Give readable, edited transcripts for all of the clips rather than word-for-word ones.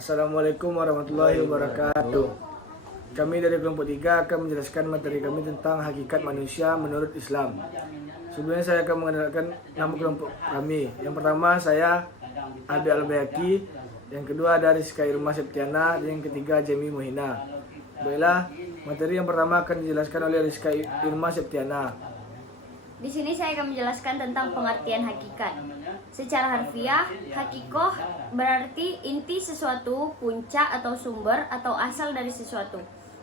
Assalamualaikum warahmatullahi wabarakatuh. Kami dari kelompok 3 akan menjelaskan materi kami tentang hakikat manusia menurut Islam. Sebelumnya saya akan mengenalkan nama kelompok kami. Yang pertama saya Abi Al-Bayaki, yang kedua ada Rizka Irma Septiana, dan yang ketiga Jemi Muhina. Baiklah, materi yang pertama akan dijelaskan oleh Rizka Irma Septiana. Di sini saya akan menjelaskan tentang pengertian hakikat. Secara harfiah, hakikoh berarti inti sesuatu, puncak atau sumber atau asal dari sesuatu.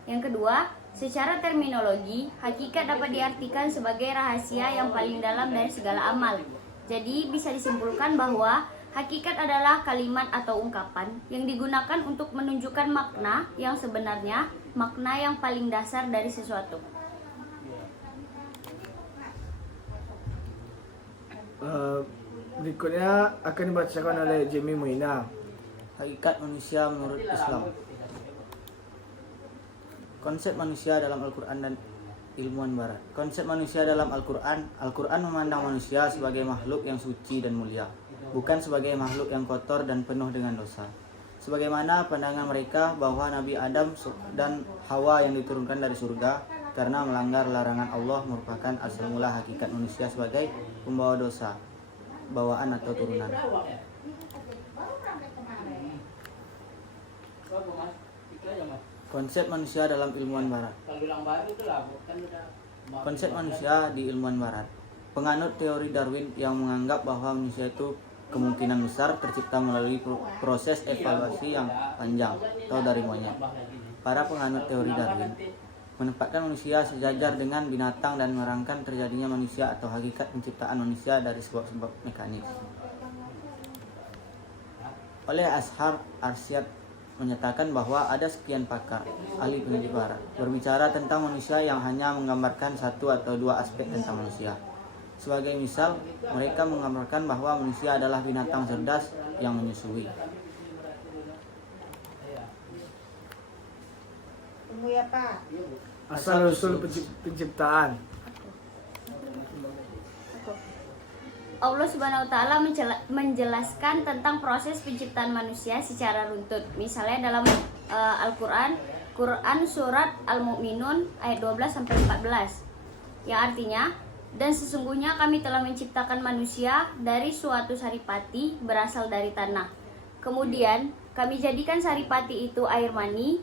Yang kedua, secara terminologi, hakikat dapat diartikan sebagai rahasia yang paling dalam dari segala amal. Jadi bisa disimpulkan bahwa hakikat adalah kalimat atau ungkapan yang digunakan untuk menunjukkan makna yang sebenarnya, makna yang paling dasar dari sesuatu. Berikutnya akan dibacakan oleh Jemi Muhina. Hakikat manusia menurut Islam. Konsep manusia dalam Al-Quran dan ilmuwan Barat. Konsep manusia dalam Al-Quran memandang manusia sebagai makhluk yang suci dan mulia, bukan sebagai makhluk yang kotor dan penuh dengan dosa. Sebagaimana pandangan mereka bahwa Nabi Adam dan Hawa yang diturunkan dari surga karena melanggar larangan Allah merupakan asal mula hakikat manusia sebagai pembawa dosa, bawaan atau turunan. Konsep manusia dalam ilmuwan Barat. Konsep manusia di ilmuwan Barat. Penganut teori Darwin yang menganggap bahwa manusia itu kemungkinan besar tercipta melalui proses evolusi yang panjang atau dari monyet. Para penganut teori Darwin menempatkan manusia sejajar dengan binatang dan menerangkan terjadinya manusia atau hakikat penciptaan manusia dari sebab-sebab mekanis. Oleh Ashar Arsyad menyatakan bahwa ada sekian pakar, ahli pendidik barat, berbicara tentang manusia yang hanya menggambarkan satu atau dua aspek tentang manusia. Sebagai misal, mereka menggambarkan bahwa manusia adalah binatang cerdas yang menyusui. Asal-usul penciptaan. Allah Subhanahu wa taala menjelaskan tentang proses penciptaan manusia secara runtut. Misalnya dalam Al-Qur'an, surat Al-Mu'minun ayat 12 sampai 14. Yang artinya, dan sesungguhnya kami telah menciptakan manusia dari suatu saripati berasal dari tanah. Kemudian kami jadikan saripati itu air mani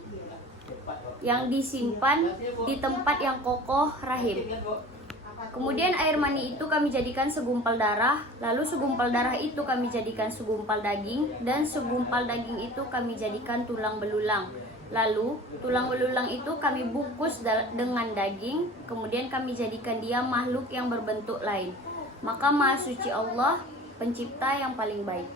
yang disimpan di tempat yang kokoh rahim. Kemudian air mani itu kami jadikan segumpal darah, lalu segumpal darah itu kami jadikan segumpal daging, dan segumpal daging itu kami jadikan tulang belulang. Lalu tulang belulang itu kami bungkus dengan daging, kemudian kami jadikan dia makhluk yang berbentuk lain. Maka Maha Suci Allah, pencipta yang paling baik.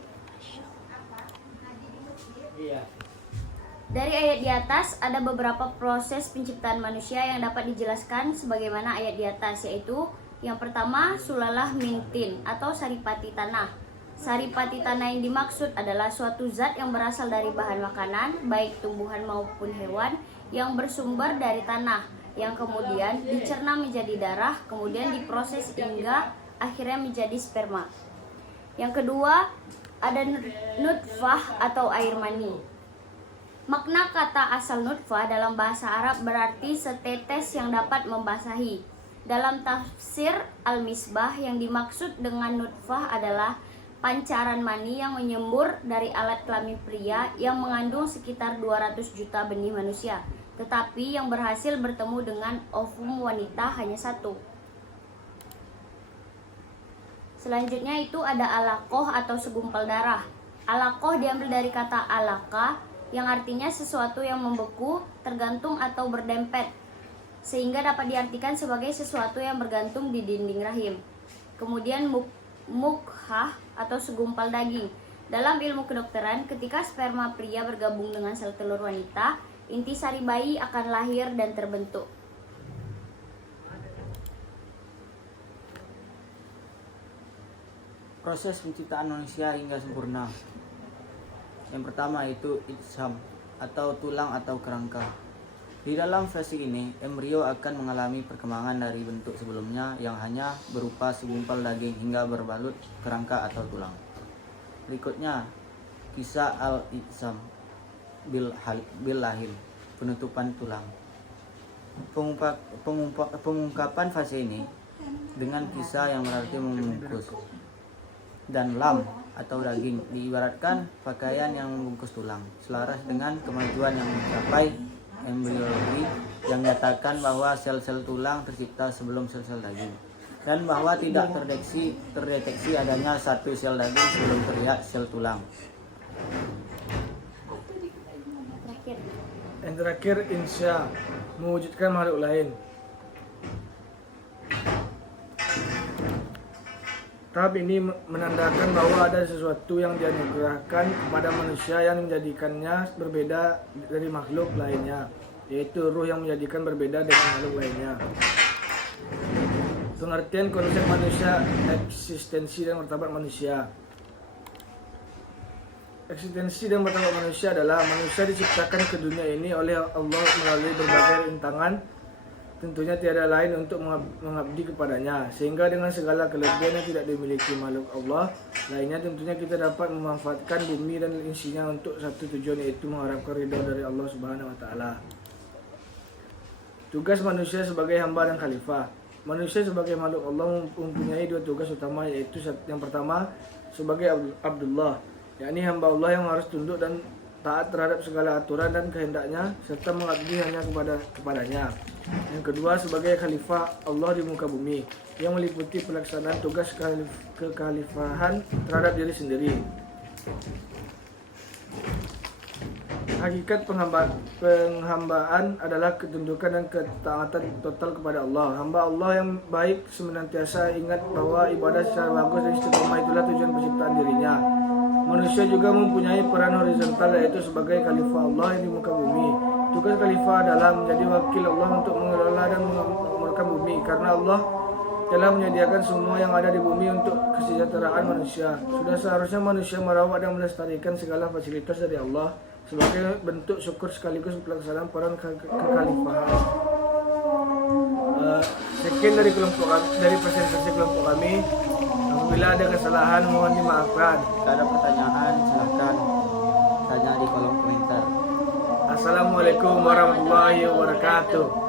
Dari ayat di atas ada beberapa proses penciptaan manusia yang dapat dijelaskan sebagaimana ayat di atas, yaitu yang pertama sulalah mintin atau saripati tanah. Saripati tanah yang dimaksud adalah suatu zat yang berasal dari bahan makanan, baik tumbuhan maupun hewan, yang bersumber dari tanah, yang kemudian dicerna menjadi darah, kemudian diproses hingga akhirnya menjadi sperma. Yang kedua ada nutfah atau air mani. Makna kata asal nutfah dalam bahasa Arab berarti setetes yang dapat membasahi. Dalam tafsir Al-Misbah, yang dimaksud dengan nutfah adalah pancaran mani yang menyembur dari alat kelamin pria yang mengandung sekitar 200 juta benih manusia, tetapi yang berhasil bertemu dengan ovum wanita hanya satu. Selanjutnya itu ada alaqoh atau segumpal darah. Alaqoh diambil dari kata alaka, yang artinya sesuatu yang membeku, tergantung atau berdempet, sehingga dapat diartikan sebagai sesuatu yang bergantung di dinding rahim. Kemudian mukhah atau segumpal daging. Dalam ilmu kedokteran, ketika sperma pria bergabung dengan sel telur wanita, intisari bayi akan lahir dan terbentuk. Proses penciptaan manusia hingga sempurna. Yang pertama itu ijsam atau tulang atau kerangka. Di dalam fase ini, embrio akan mengalami perkembangan dari bentuk sebelumnya yang hanya berupa segumpal daging hingga berbalut kerangka atau tulang. Berikutnya, kisah al-ijsam bil lahil, penutupan tulang. Pengungkapan fase ini dengan kisah yang berarti membungkus, dan lam atau daging diibaratkan pakaian yang membungkus tulang, selaras dengan kemajuan yang mencapai embriologi yang menyatakan bahwa sel-sel tulang tercipta sebelum sel-sel daging, dan bahwa tidak terdeteksi adanya satu sel daging sebelum terlihat sel tulang. Terakhir. Yang terakhir, insya, mewujudkan makhluk lain. Tahap ini menandakan bahwa ada sesuatu yang dianugerahkan kepada manusia yang menjadikannya berbeda dari makhluk lainnya, yaitu ruh yang menjadikan berbeda dari makhluk lainnya. Pengertian konsep manusia, eksistensi dan martabat manusia. Eksistensi dan martabat manusia adalah manusia diciptakan ke dunia ini oleh Allah melalui berbagai rintangan, tentunya tiada lain untuk mengabdi kepadanya, sehingga dengan segala kelebihan yang tidak dimiliki makhluk Allah lainnya, tentunya kita dapat memanfaatkan bumi dan isinya untuk satu tujuan, yaitu mengharapkan ridha dari Allah Subhanahu wa taala. Tugas manusia sebagai hamba dan khalifah. Manusia sebagai makhluk Allah mempunyai dua tugas utama, yaitu yang pertama sebagai Abdullah, yakni hamba Allah yang harus tunduk dan taat terhadap segala aturan dan kehendaknya serta mengabdi hanya kepadanya. Yang kedua sebagai khalifah Allah di muka bumi, yang meliputi pelaksanaan tugas kekhalifahan terhadap diri sendiri. Hakikat penghambaan adalah ketundukan dan ketaatan total kepada Allah. Hamba Allah yang baik senantiasa ingat bahwa ibadah secara bagus dan istiqomah itulah tujuan penciptaan dirinya. Manusia juga mempunyai peran horizontal, yaitu sebagai khalifah Allah yang di muka bumi. Tugas khalifah adalah menjadi wakil Allah untuk mengelola dan memakmurkan bumi, karena Allah telah menyediakan semua yang ada di bumi untuk kesejahteraan manusia. Sudah seharusnya manusia merawat dan melestarikan segala fasilitas dari Allah sebagai bentuk syukur sekaligus pelaksanaan peran kekhalifahan. Sekian dari presentasi kelompok kami. Apabila ada kesalahan mohon dimaafkan. Jika ada pertanyaan silahkan tanya di kolom komentar. Assalamualaikum warahmatullahi wabarakatuh.